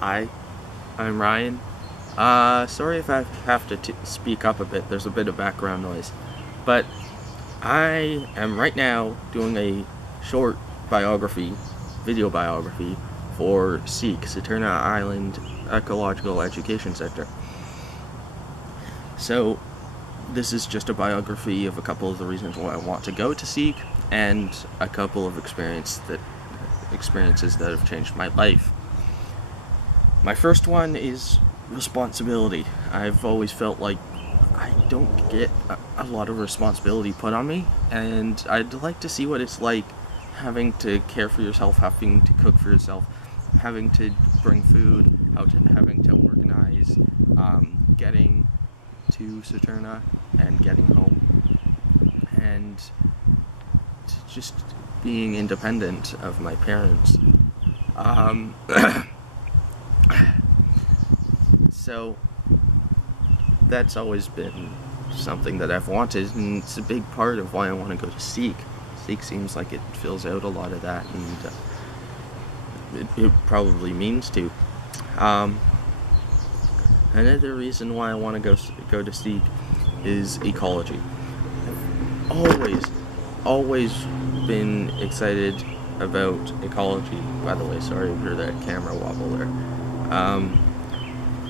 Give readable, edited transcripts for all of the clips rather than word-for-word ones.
Hi, I'm Ryan. Sorry if I have to speak up a bit, there's a bit of background noise. But I am right now doing a short biography, video biography, for SEEC, Saturna Island Ecological Education Center. So, this is just a biography of a couple of the reasons why I want to go to SEEC, and a couple of experiences that have changed my life. My first one is responsibility. I've always felt like I don't get a lot of responsibility put on me, and I'd like to see what it's like having to care for yourself, having to cook for yourself, having to bring food, having to organize, getting to Saturna and getting home, and just being independent of my parents. So that's always been something that I've wanted, and it's a big part of why I want to go to SEEC. SEEC seems like it fills out a lot of that, and it probably means to. Another reason why I want to go to SEEC is ecology. I've always been excited about ecology. By the way, sorry for that camera wobble there.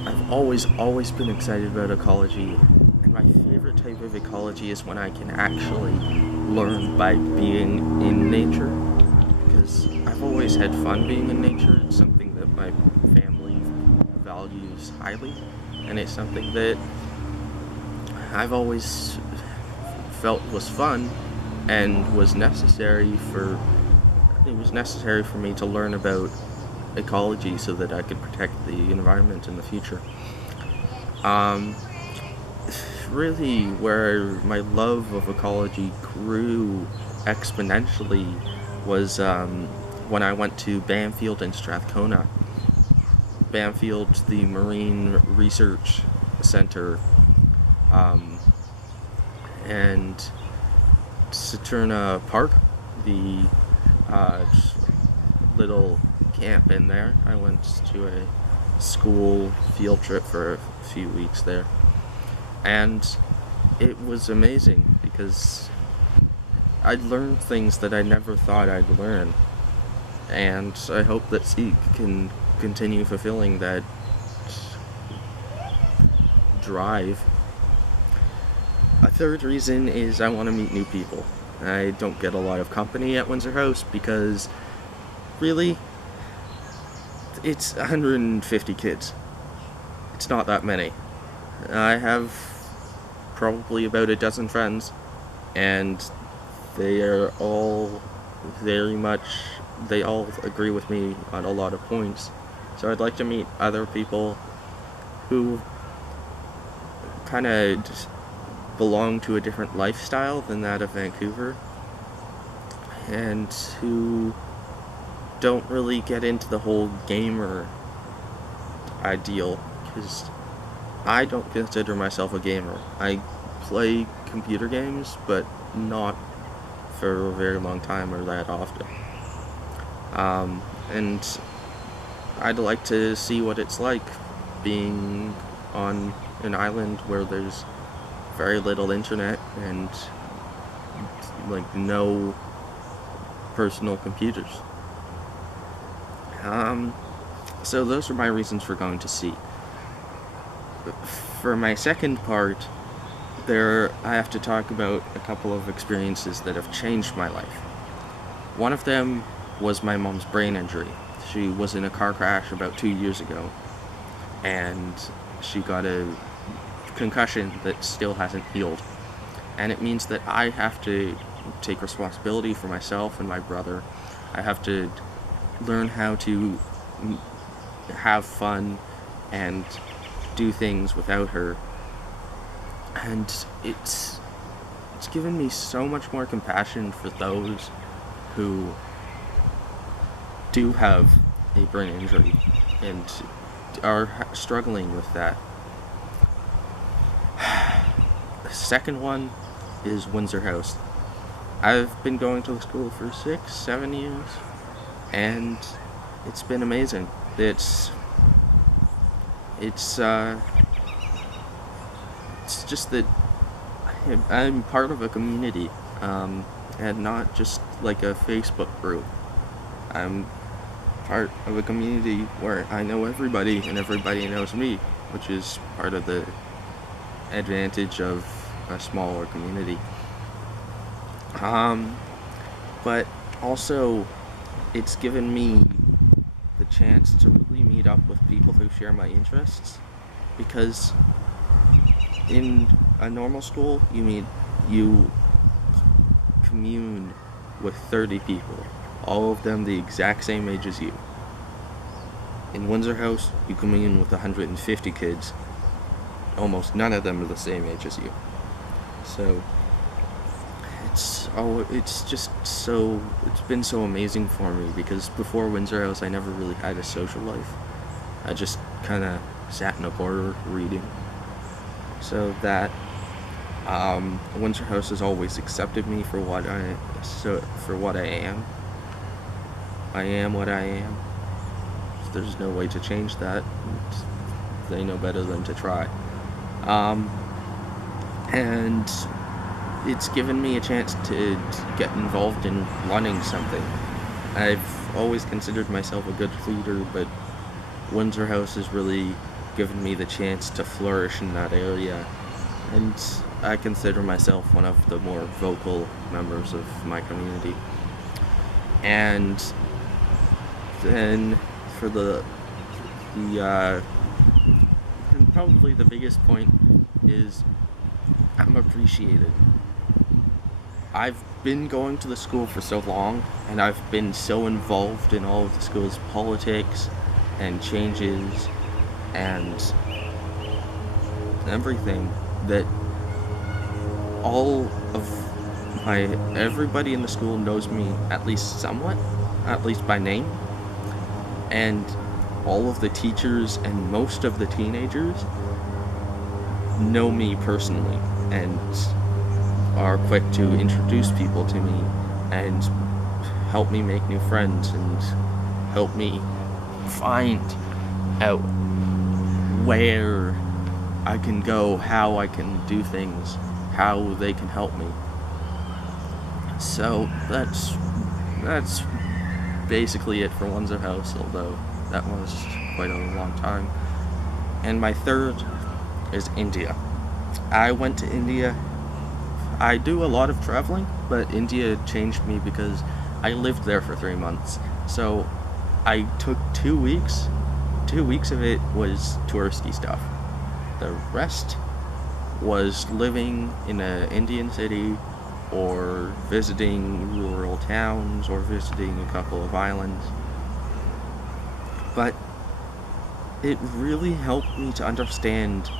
I've always been excited about ecology, and my favorite type of ecology is when I can actually learn by being in nature, because I've always had fun being in nature. It's something that my family values highly, and it's something that I've always felt was fun and was necessary for me to learn about ecology so that I could protect the environment in the future. Really, where my love of ecology grew exponentially was when I went to Banfield and Strathcona. Banfield, the Marine Research Center, and Saturna Park, the little camp in there. I went to a school field trip for a few weeks there, and it was amazing because I'd learned things that I never thought I'd learn, and I hope that SEEC can continue fulfilling that drive. A third reason is I want to meet new people. I don't get a lot of company at Windsor House because really, it's 150 kids. It's not that many. I have probably about a dozen friends, and they all agree with me on a lot of points. So I'd like to meet other people who kind of belong to a different lifestyle than that of Vancouver, and who don't really get into the whole gamer ideal, because I don't consider myself a gamer. I play computer games, but not for a very long time or that often. And I'd like to see what it's like being on an island where there's very little internet and like no personal computers. So those are my reasons for going to SEEC. For my second part, I have to talk about a couple of experiences that have changed my life. One of them was my mom's brain injury. She was in a car crash about 2 years ago, and she got a concussion that still hasn't healed. And it means that I have to take responsibility for myself and my brother. I have to learn how to have fun and do things without her, and it's given me so much more compassion for those who do have a brain injury and are struggling with that. The second one is Windsor House. I've been going to the school for 6-7 years, and it's been amazing. It's It's just that I'm part of a community, and not just like a Facebook group. I'm part of a community where I know everybody and everybody knows me, which is part of the advantage of a smaller community. But also, it's given me the chance to really meet up with people who share my interests, because in a normal school, you commune with 30 people, all of them the exact same age as you. In Windsor House, you commune with 150 kids, almost none of them are the same age as you. So it's been so amazing for me, because before Windsor House I never really had a social life. I just kind of sat in a corner reading. So that Windsor House has always accepted me for what I am. I am what I am. There's no way to change that. They know better than to try. And it's given me a chance to get involved in running something. I've always considered myself a good leader, but Windsor House has really given me the chance to flourish in that area, and I consider myself one of the more vocal members of my community. And then for and probably the biggest point is I'm appreciated. I've been going to the school for so long, and I've been so involved in all of the school's politics and changes and everything, that everybody in the school knows me at least somewhat, at least by name, and all of the teachers and most of the teenagers know me personally and are quick to introduce people to me and help me make new friends and help me find out where I can go, how I can do things, how they can help me. So that's basically it for Windsor House, although that was quite a long time. And my third is India. I went to India. I do a lot of traveling, but India changed me because I lived there for 3 months. So I took 2 weeks. 2 weeks of it was touristy stuff. The rest was living in an Indian city, or visiting rural towns, or visiting a couple of islands. But it really helped me to understand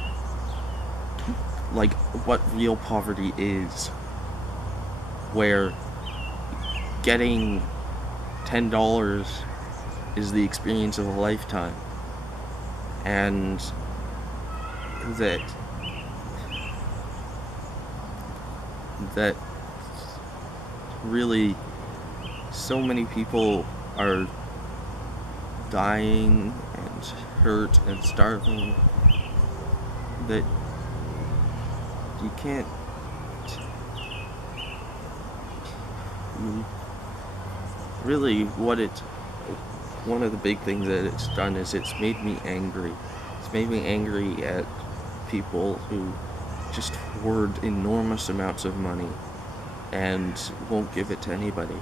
like what real poverty is, where getting $10 is the experience of a lifetime, and that really so many people are dying and hurt and starving that you can't really one of the big things that it's done is it's made me angry. It's made me angry at people who just hoard enormous amounts of money and won't give it to anybody.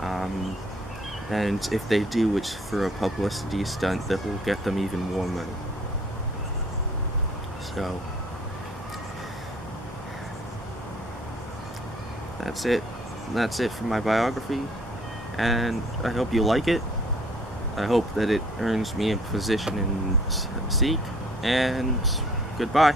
And if they do, it's for a publicity stunt that will get them even more money. So that's it. That's it for my biography, and I hope you like it. I hope that it earns me a position in SEEC, and goodbye.